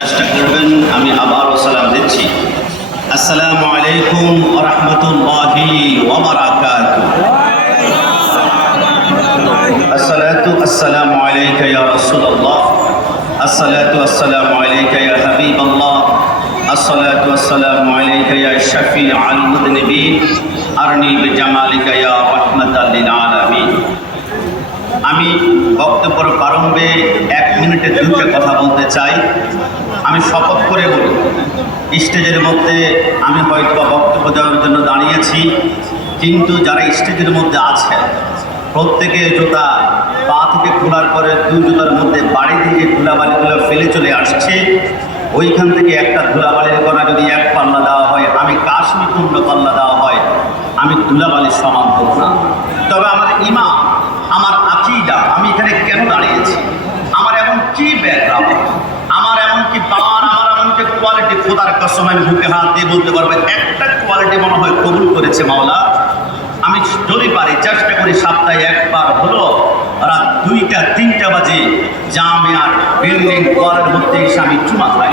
চেষ্টা করবেন। আমি আবারও সালাম দিচ্ছি। আসসালামু আলাইকুম ওয়া রাহমাতুল্লাহি ওয়া বারাকাতুহু। আসসালাতু আসসালামু আলাইকা ইয়া রাসূলুল্লাহ, আসসালাতু আসসালামু আলাইকা ইয়া হাবিবাল্লাহ, আসসালাতু আসসালামু আলাইকা ইয়া শাফিউল মুযনিবিন, আরনি বিজামালিকা ইয়া রাহমাতাল লিল আলামিন। আমি বক্তব্যের প্রারম্ভে 1 মিনিটে 2টা কথা বলতে চাই। আমি শপথ করে বলি, স্টেজের মধ্যে আমি হয়তো বক্তব্য দেওয়ার জন্য দাঁড়িয়েছি, কিন্তু যারা স্টেজের মধ্যে আছে প্রত্যেকে জুতা পা থেকে খোলার পরে 2 জুতার মধ্যে বাড়ি দিয়ে ধুলাবালিগুলো ফেলে চলে আসছে। ওইখান থেকে একটা ধুলাবালির কণা যদি 1 পাল্লা দেওয়া হয়, আমি কাশ্মীর পূর্ণ পাল্লা দেওয়া হয়, আমি ধুলাবালির সমান হব না। তবে আমার ইমান, আমার আকীদা, আমি এখানে কেন দাঁড়িয়েছি, আমার এমন কি ব্যাকগ্রাউন্ড, আমার এমন কি পাওয়ার, আমার এমন কি কোয়ালিটি, খোদার কসম আমি বুকে হাত দিয়ে বলতে পারবো একটা কোয়ালিটি মনে হয় কবুল করেছে মাওলা। আমি যদি পারি চেষ্টা করি সপ্তাহে 1 বার হলো রাত 2টা 3টা বাজে জামিয়ার বিল্ডিং ওয়ালের মধ্যে এসে আমি চুমা খাই।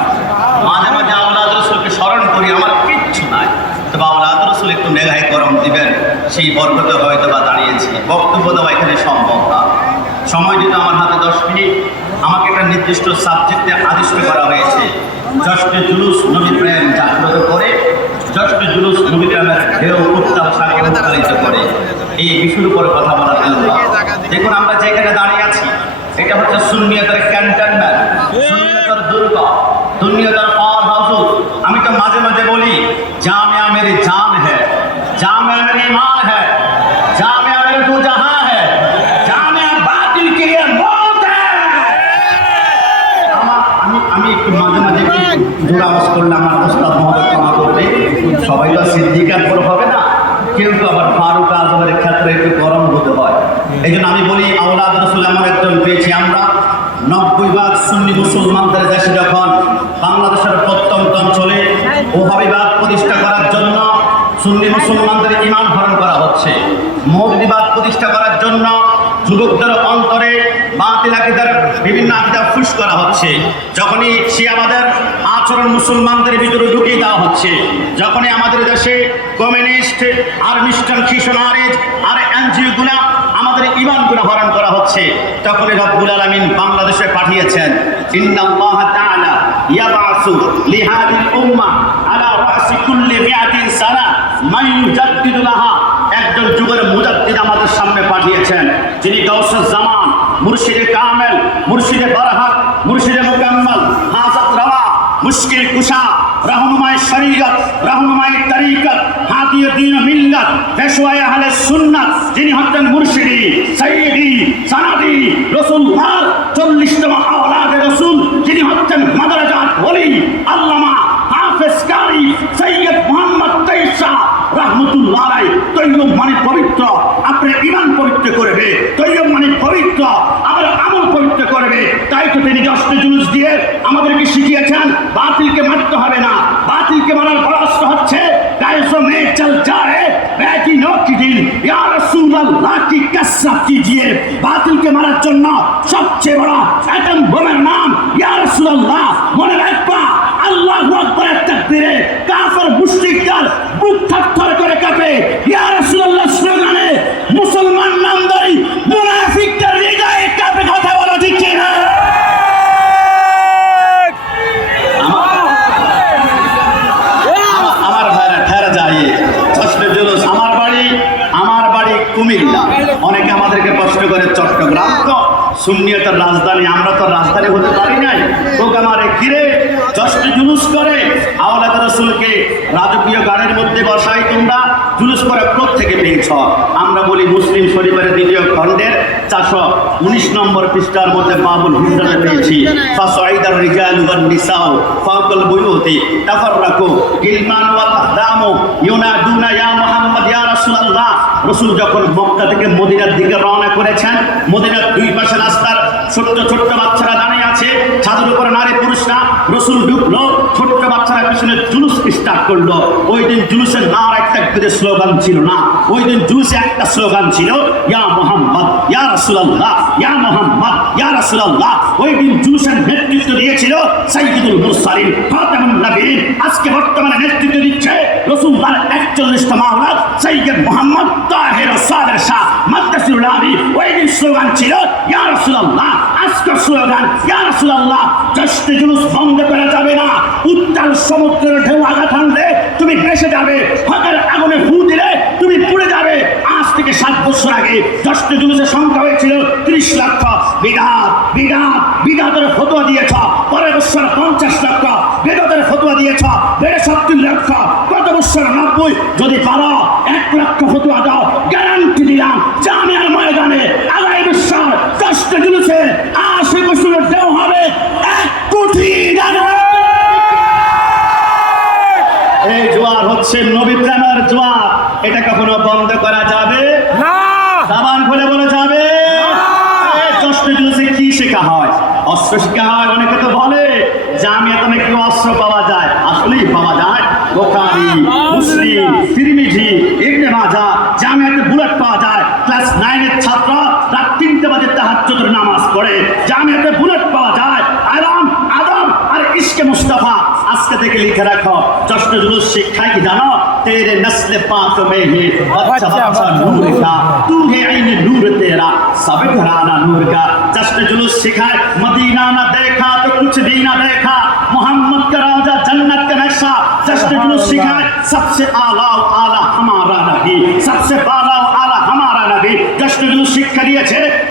মাঝে মাঝে আওলাদ রসুলকে স্মরণ করি, আমার কিচ্ছু নাই, তবে আওলাদ রসুল একটু নেগাহে গরম দিবেন, সেই বরকতে হয়তো বা দাঁড়িয়েছি। বক্তব্য দেওয়া এখানে সম্ভব না। সময় দিতে আমার হাতে 10 মিনিট। আমাকে একটা নির্দিষ্ট সাবজেক্টে আদিষ্ট করা হয়েছে। জশ্নে জুলুস নবী প্রেম জাগ্রত করে, জশ্নে জুলুস নবী প্রেমের ঢেউ উত্তাল সাগরে উত্তালিত করে, এই বিষয়ের উপর কথা বলার জন্য। দেখুন আমরা যেখানে দাঁড়িয়ে আছি, এটা হচ্ছে সুন্নিয়তের ক্যান্টনমেন্ট, সুন্নিয়তের দুর্গ, সুন্নিয়তের পাওয়ার হাউস। আমি তো মাঝে মাঝে বলি জামিয়া মেরি জান হ্যায়, জামিয়া মেরি ঈমান হ্যায়, জামিয়া মেরি দু জাহান হ্যায়, জামিয়া বাতিল কে লিয়ে মৌত হ্যায়। আমি একটু মাঝে মাঝে জোর আওয়াজ করলে আমার ওস্তাদ মহোদয় ক্ষমা করবে। সবাই তো সিদ্দিক আকবর হবে না, কেউ তো আবার ফারুক আজমের ক্ষেত্রে একটু গরম হতে হয়। এই জন্য আমি বলি আওলাদ রসুল এমন একজন পেয়েছি আমরা। 90% সুন্নি মুসলমানদের দেশে যখন বাংলাদেশের প্রত্যন্ত অঞ্চলে ওহাবিবাদ প্রতিষ্ঠা করার জন্য সুন্নি মুসলমানদের ঈমান হরণ করা হচ্ছে, মৌলবাদ প্রতিষ্ঠা করার জন্য যুবকদের অন্তরে বাতিল আকীদার বিভিন্ন আকীদা ফুস করা হচ্ছে, যখনই শিয়াবাদের আচরণ মুসলমানদের ভিতরে ঢুকিয়ে দেওয়া হচ্ছে, যখনই আমাদের দেশে কমিউনিস্ট আর মিস্টার খিশনারিজ আর এনজিওগুলা আমাদের ঈমানগুলো হরণ করা হচ্ছে, তখনই রব্বুল আলামিন বাংলাদেশে পাঠিয়েছেন ইন্নাল্লাহ তাআলা ইয়াবআসু লিহাদিল উম্মাহ আলা রাসি কুল্লি মিআতিন সানা মান ইউজাদ্দিদু লাহা। একজন যুগের মুজাদ্দিদ আমাদের সামনে পাঠিয়েছেন, যিনি গাউসুজ জামান, মুর্শিদে কামেল, মুর্শিদে বারহাক, মুর্শিদে মুকাম্মাল, হাজাত রওয়া, মুশকিল কুশা, রাহনুমায়ে শরীয়ত, রাহনুমায়ে তরিকত, হাদিয়ে দ্বীন মিল্লাত, পেশওয়ায়ে আহলে সুন্নাত, যিনি হচ্ছেন মুর্শিদি সাইয়্যিদি সানাদি রাসূলুল্লাহ 40তম আওলাদে রাসূল, যিনি হচ্ছেন মাদারাজাত ওলি আল্লামা হাফেজ কারি সৈয়দ মুহাম্মদ তাইয়্যিব রাহমাতুল্লাহ আলাইহি। তৈয়ব মানে পবিত্র, আপনার ঈমান পবিত্র করবে, তৈয়ব মানে পবিত্র, আমার আমল পবিত্র করবে। তাই তো তিনি জশ্নে জুলুস দিয়ে আমাদেরকে শিখিয়েছেন বাতিলকে মারতে হবে না। বাতিলকে মারার বড় অস্ত্র হচ্ছে গায়সো মে চল যায় বেকি নো কি দিন ইয়া রাসূলুল্লাহ কি কসম কিজিয়ে। বাতিলকে মারার জন্য সবচেয়ে বড় অ্যাটম বোমের নাম ইয়া রাসূলুল্লাহ। মনে রাখবা আল্লাহু আকবার তাকবীরে কাফের মুশরিকদের বুক থরথর করে কাঁপে। ইয়া রাসূলুল্লাহ স্লোগানে মুসলমান নামধারী মুনাফিকদের হৃদয়ে কাঁপে। কথা বলো ঠিক কি না? আমার ভাইরা ঠেরা যায় জশ্নে জুলুস। আমার বাড়ি কুমিল্লা। অনেকে আমাদেরকে প্রশ্ন করে চট্টগ্রাম তো সুন্নিয়তের রাজধানী, আমরা তো রাজধানী হতে পারি নাই। তোকে আমারে ঘিরে জশ্নে জুলুস করে আওলাদ রাসূলকে রাজকীয় গাড়ির মধ্যে বসাই তোমরা জুলুস করে প্রত্যেকে পেয়েছ। আমরা বলি মুসলিম শরীফের 2য় খণ্ডের 419 নম্বর পৃষ্ঠার মধ্যে বাবুল হুজরাতে পেয়েছি ফাসাইদার রিজালু ওয়ান নিসাউ ফাকাল বুয়ুতি তাফাররাকু গিলমান ওয়াল আহদামু ইউনাদুনা ইয়া মুহাম্মদ ইয়া রাসূলুল্লাহ, রাসূল যখন মক্কা থেকে মদিনার দিকে রওনা করেছেন, মদিনার দুই পাশে রাস্তার ছোট্ট ছোট্ট বাচ্চারা দাঁড়িয়ে আছে, ছাদের উপরে নারী পুরুষরা। রাসূল ঢুকলো, ছোট্ট বাচ্চারা পিছনে জুলুস স্টার্ট করলো। ওই দিন জুলুসের না একটা স্লোগান ছিল না, ওই দিন জুলুসে একটা স্লোগান ছিল, ইয়া মুহাম্মদ ইয়া রাসূলুল্লাহ, ইয়া মুহাম্মদ ইয়া রাসূলুল্লাহ। ওই দিন জুলুসের নেতৃত্ব দিয়েছিল সাইয়্যিদুল মুরসালিন খাতামুন নবীয়িন। আজকে বর্তমানে নেতৃত্ব দিচ্ছে রাসূলুল্লাহর 41তম আওলাদ সাইয়্যিদ মুহাম্মদ তাহের সাদের শাহ মাদ্দাসিরুল আলী। ওই দিন স্লোগান ছিল ইয়া রাসূলুল্লাহ, আজকের স্লোগান ইয়া রাসূলুল্লাহ। জাস্ট জুলুস বন্ধ করা যাবে না। উত্তাল সমুদ্রের ঢেউ আঘাত হানলে তুমি ভেসে যাবে, হকের আগুনে ফু দিলে তুমি পুড়ে যাবে। আজ থেকে 7 বছর আগে জাস্ট জুলুসের সংখ্যা হয়েছিল 30 লক্ষ। বিদাতের ফতোয়া দিয়েছ, পরের বছর 50 লক্ষ বিদাতের ফতোয়া দিয়েছ, বেড়ে 70 লক্ষ। গত বছর 90। যদি পারো 1 লক্ষ ফতোয়া দাও, গ্যারান্টি দিলাম জামিয়ার ময়দানে আগামী বছর জাস্ট জুলুসে 80 বছরের ঢেউ হবে 1 কোটি টাকা। এই জোয়ার হচ্ছে নবী প্রেমের জোয়ার, এটা কখনো বন্ধ করা যাবে না। জবান খুলে বলা যাবে জশ্নে জুলুসে কি শেখা হয়? অস্ত্র শেখা হয়। অনেকে তো বলে জামিয়াতে নাকি অস্ত্র পাওয়া যায়, আসলেই পাওয়া যায়। বুখারী, মুসলিম, তিরমিজি, ইবনে মাজাহ, জামিয়াতে বুলেট পাওয়া যায়। ক্লাস 9 এর ছাত্র রাত 3টে বাজে তাহাজ্জুদের নামাজ পড়ে, জামিয়াতে বুলেট পাওয়া যায়। আদম আর ইশকে মুস্তাফা। আজকে থেকে লিখে রাখো, জশ্নে জুলুস শিক্ষায় কি জানো? तेरे नस्ल पाक में ही बच्चा बच्चा नूर का, तू है ऐन नूर तेरा, सब घराना नूर का। जश्न जुलूस सिखाए, मदीना न देखा तो कुछ भी न देखा, मोहम्मद का राजा जन्नत का नक्शा। जश्न जुलूस सिखाए, सबसे आला हमारा नबी, सबसे बाला आला हमारा नबी। जश्न जुलूस शिक्षा दिए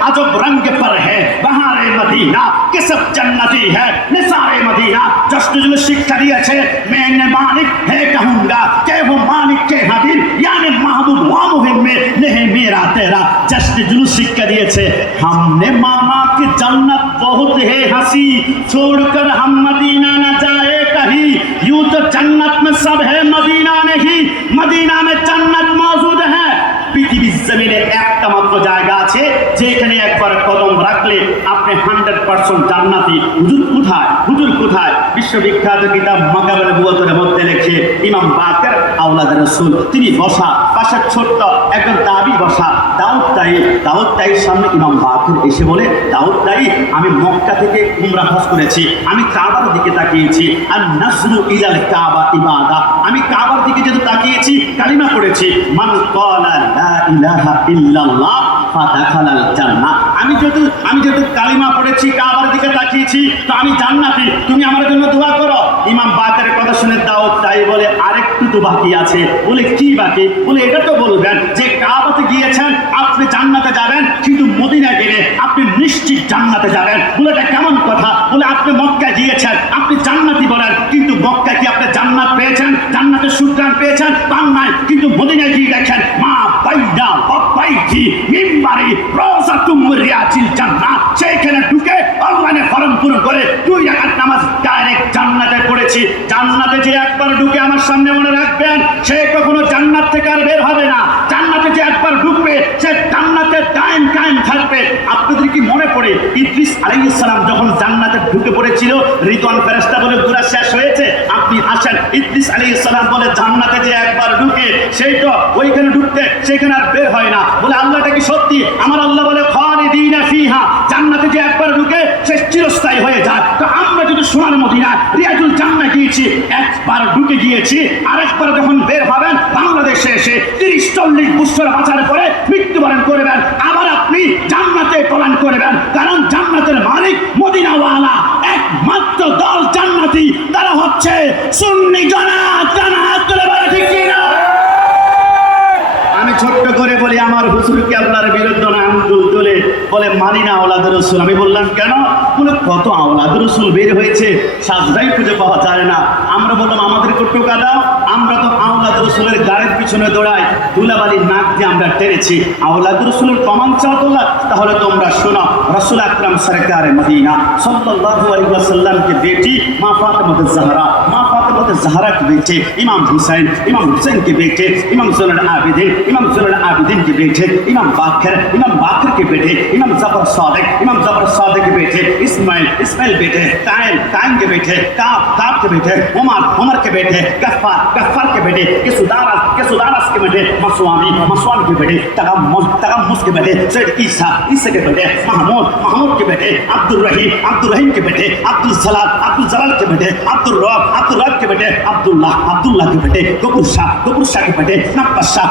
अजब रंग पर है बहारे मदीना, के सब जन्नती है निसारे मदीना। जश्न जुलूस शिक्षा दिए मैंने मालिक है कहूंगा के वो मालिक के हबीब, यानी महबूब व मुहिम में नहीं मेरा तेरा। जश्न जुलूस शिक्षा दिए हमने माना कि जन्नत बहुत है हंसी, छोड़कर हम मदीना न जाए कहीं। यूं तो जन्नत में सब है, मदीना नहीं, मदीना में जन्नत मौजूद है। পৃথিবীর জমিনে একটা মাত্র জায়গা আছে যেখানে একবার কদম রাখলে আপনি 100% জান্নাতি। হুজুর কোথায়? বিশ্ববিখ্যাত কিতাব মাকাবের বুয়াতের মধ্যে লেখে ইমাম বাকের আওলাদের রাসূল, তিনি বসা, পাশে ছোট্ট একজন দাবি বসা, দাউদ তাইর সামনে ইমাম বাকের এসে বলে, দাউদ তাই, আমি মক্কা থেকে উমরা হজ করেছি, আমি কাবার দিকে তাকিয়েছি। আর নাজরু ইলাল কাবা ইবাদা, আমি কাবার দিকে যেহেতু তাকিয়েছি কালিমা পড়েছি, মান ক্বালা লা ইলাহা ইল্লাল্লাহ ফাদাখালাল জান্নাহ। আমি যেহেতু কালিমা পড়েছি, কাবার দিকে তাকিয়েছি, তো আমি জান্নাতি, তুমি আমার জন্য দোয়া করো। ইমাম বাকের কথা শুনে দাউদ তাই বলে, আরেকটু তো বাকি আছে। বলে কি বাকি? বলে এটা তো বলবেন যে কাবাতে গিয়েছেন আপনি জান্নাতে যাবেন, কিন্তু মদিনা গেলে আপনি নিশ্চিত জান্নাতে যাবেন। বলে এটা কেমন কথা? বলে আপনি মক্কায় গিয়েছেন, আপনি জান্নাতি বলেন, কিন্তু মক্কায় কি আপনি জান্নাত পেয়েছেন? জান্নাতের সুগ্রাণ পেয়েছেন? পান নাই। কিন্তু মদিনায় গিয়ে দেখেন মা বাইদা বাবাইকি মিম্বারি রওজাতুম রিয়াজিল জান্নাহ, সেখানে ঢুকে আল্লাহর ফরম পূরণ করে 2 রাকাত নামাজ ডাইরেক্ট জান্নাতে পড়েছি। জান্নাতে যে একবার ঢুকে আমার সামনে মনে রাখবেন, সে কখনো জান্নাত থেকে আর বের হবে না। জান্নাতে যে একবার ঢুকবে সে জান্নাতে কায়েম থাকবে। আপনাদের কি মনে পড়ে ইদ্রিস আলাইহিস সালাম যখন জান্নাতে ঢুকে পড়েছিল, রিদওয়ান ফেরেশতা বলে পুরা শেষ হয়েছে, আপনি আসেন। ইদ্রিস আলাইহিস সালাম বলে জান্নাতে যে একবার ঢুকে সেই তো ওইখানে ঢুকতে সেখানে আর বের হয় না। বলে আল্লাহটা কি সত্যি? আমার আল্লাহ বলে খালিদিনা ফিহা, জান্নাতে যে একবার ঢুকে সে চিরস্থায়ী হয়ে যায়। তো আমরা যদি সোনার মদিনা রিয়াজুল জান্নাহ গিয়েছি, একবার ঢুকে গিয়েছি, আরেকবার যখন বের হবেন বাংলাদেশে এসে 30-40 বছর বাঁচার পরে মৃত্যুবরণ করবেন, আবার আপনি জান্নাতে প্রদান করবেন। কারণ জান্নাতের মালিক মদিনাওয়ালা একমাত্র দল জান্নাতি, তারা হচ্ছে সুন্নি জামাত। ঠিক কিনা? আমি ছোট্ট করে বলি, আমার হুজুরকে আপনার বিরুদ্ধে আঙ্গুল তুলে বলে মানি না আওলাদের রাসূল। আমি বললাম কেন? বলে কত আওলাদের রাসূল বের হয়েছে, সাজদাই খুঁজে পাওয়া যায় না। আমরা বললাম আমাদেরকে টোকা দাও, আমরা তো আওলাদের রাসূলের গায়ের পিছনে দৌড়াই, ধুলাবালির নাক দিয়ে আমরা টেনেছি। আওলাদের রাসূলের প্রমাণ চাও তোমরা? তাহলে তোমরা শোনো, রাসূল আকরাম সরকারে মদিনা সাল্লাল্লাহু আলাইহি ওয়াসাল্লাম की बेटी मां फातिमा ज़हरा हज़रत ज़हरा के बेटे इमाम हुसैन के बेटे इमाम ज़ुल्ल आबिदीन के बेटे इमाम बाकर के बेटे इमाम ज़फ़र सादिक के बेटे इस्माइल बेटे कायम के बेटे काब के बेटे उमर के बेटे गफ्फार के बेटे केसुदारस के बेटे मस्वामी के बेटे तगम्मुस के बेटे सैयद ईसा के बेटे महमूद के बेटे अब्दुल रहीम के बेटे अब्दुल जलाल के बेटे अब्दुल रब के बेटे अब्दुल्लाह के बेटे गफूर शाह के बेटे नक्का शाह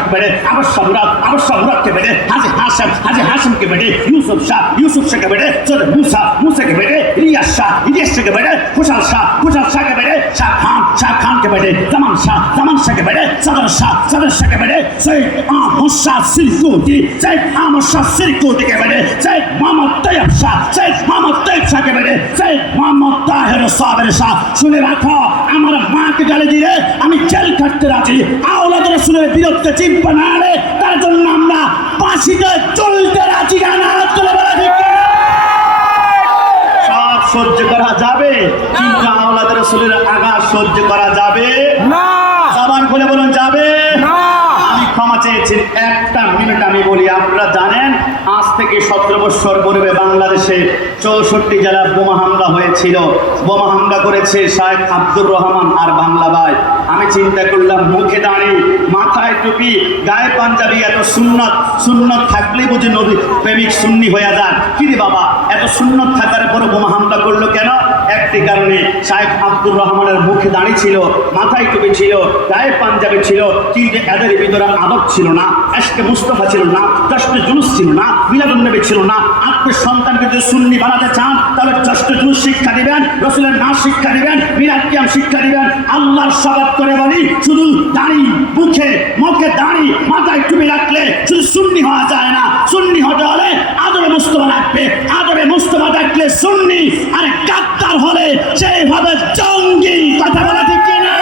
के बेटे अबश मुराद के बेटे हाजी हाशिम के बेटे यूसुफ शाह के बेटे सैयद मूसा के बेटे इलियास के बेटे खुशहाल शाह के बेटे शाह खान के बेटे जमान शाह के बेटे सदर शाह के बेटे सैयद अहमद शाह सिरकुटी के बेटे सैयद मोहम्मद तैयब शाह के बेटे सैयद मोहम्मद ताहिर साबिर शाह। শুনে রাখো, আমার মাকে গালি দিয়ে আমি জেল কাটতে রাজি। আওলাদ রাসূলের বিরুদ্ধে জিহ্বা নাড়ে তার জন্য আমরা ফাঁসিতে চলতে রাজি। সব সহ্য করা যাবে কিন্তু আওলাদ রাসূলের আঘাত সহ্য করা যাবে না। জবান খুলে বলুন যাবে না। আমি ক্ষমা চেয়েছি, একটা মিনিট আমি বলি। আপনারা জানেন আজ থেকে 17 বছর পূর্বে বাংলাদেশে 64 জেলা বোমা হামলা হয়েছিল। বোমা হামলা করেছে শায়েখ আব্দুর রহমান আর বাংলা ভাই। আমি চিন্তা করলাম, মুখে দাঁড়ি, মাথায় টুপি, গায়ে পাঞ্জাবি, এত সুন্নত থাকলেই বুঝি নবী প্রেমিক সুন্নি হয়ে যান। কি রে বাবা, এত সুন্নত থাকার পরও বোমা হামলা করলো কেন? একটি কারণে, শায়েখ আব্দুর রহমানের মুখে দাঁড়ি ছিল, মাথায় টুপি ছিল, গায়ে পাঞ্জাবি ছিল, কিন্তু এদের ভিতরে আদব ছিল না, এশকে মুস্তাফা ছিল না, জশ্নে জুলুস ছিল না, মিলাদুন নবী ছিল না। আপনার সন্তানকে যদি সুন্নি বানাতে চান তাহলে জশ্নে জুলুস শিক্ষা দিবেন, রাসূলের নাম শিক্ষা দিবেন, মিলাদ কিয়াম শিক্ষা দিবেন। আল্লাহর শপথ করে বলি, শুধু দাড়ি, মুখে দাড়ি, মাথায় টুপি রাখলে শুধু সুন্নি হওয়া যায় না। সুন্নি হতে হলে আদবে মুস্তাফা রাখবে, আদবে মুস্তাফা রাখলে সুন্নি। আর গাদ্দার হলে সেইভাবে জঙ্গি। কথা বলা ঠিক কিনা?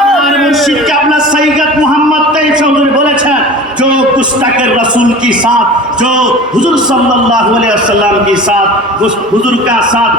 আমার মুর্শিদ কাবলা সৈয়দ মোহাম্মদ তাইব চৌধুরী বলেছেন, जो गुस्ताखे रसूल की साथ, जो हुजूर सल्लल्लाहु अलैहि वसल्लम की साथ, हुजूर का साथ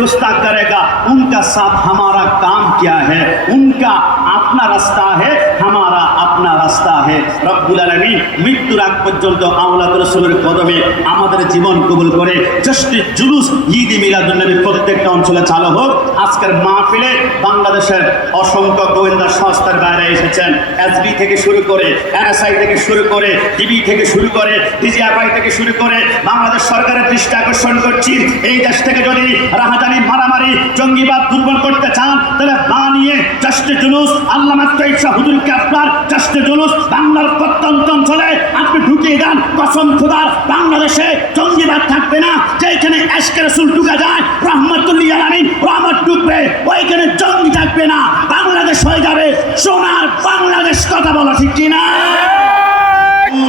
गुस्ताख करेगा, उनका साथ हमारा काम क्या है? उनका अपना रास्ता है, हमारा अपना रास्ता है। रब्बुल आलामीन মৃত্যুর আগ পর্যন্ত আওলাদ রাসূলের কদমে আমাদের জীবন কবুল করে জশ্নে জুলুস, ঈদ মিলাদুন নবী প্রত্যেকটা অঞ্চলে চালু হোক। আজকের মাহফিলে বাংলাদেশের অসংখ্য গোয়েন্দা সংস্থার বাইরে এসেছেন, এসবি থেকে শুরু করে, এনএসআই থেকে শুরু করে, টিভি থেকে শুরু করে, ডিজিএফআই থেকে শুরু করে বাংলাদেশ সরকারের দৃষ্টি আকর্ষণ করছি, এই দেশ থেকে যদি রাহাজানি, মারামারি, জঙ্গিবাদ দুর্বল করতে চান তাহলে বানিয়ে জশ্নে জুলুস, আল্লামা তৈয়ব শাহ হুজুরকে আপনার জশ্নে জুলুস বাংলার প্রত্যন্ত অঞ্চলে আপনি ঢুকিয়ে দেন। কসম খোদার, বাংলাদেশে জঙ্গিবাদ থাকবে না। যেখানে এশকে রাসূল ঢুকা যায়, রহমাতুল্লিল আলামিন রহমত ঢুকবে, ওইখানে জঙ্গি থাকবে না। বাংলাদেশ হয়ে যাবে সোনার বাংলাদেশ। কথা বলা ঠিক কিনা?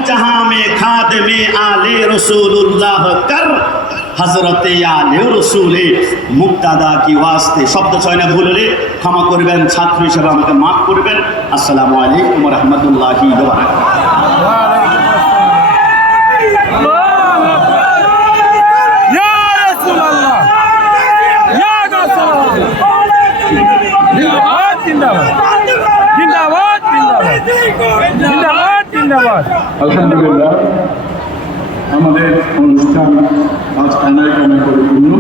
जहां में खादमे आले रसूलुल्लाह कर हजरते आले रसूले मुक्तादा की वास्ते। शब्द ছয়না ভুল হলে ক্ষমা করবেন, ছাত্র হিসেবে আমাকে মাফ করবেন। আসসালামু আলাইকুম ওয়া রাহমাতুল্লাহি ওয়া বারাকাতুহু। আলহামদুলিল্লাহ, আমাদের অনুষ্ঠান আজ কানায় কানায় পরিপূর্ণ।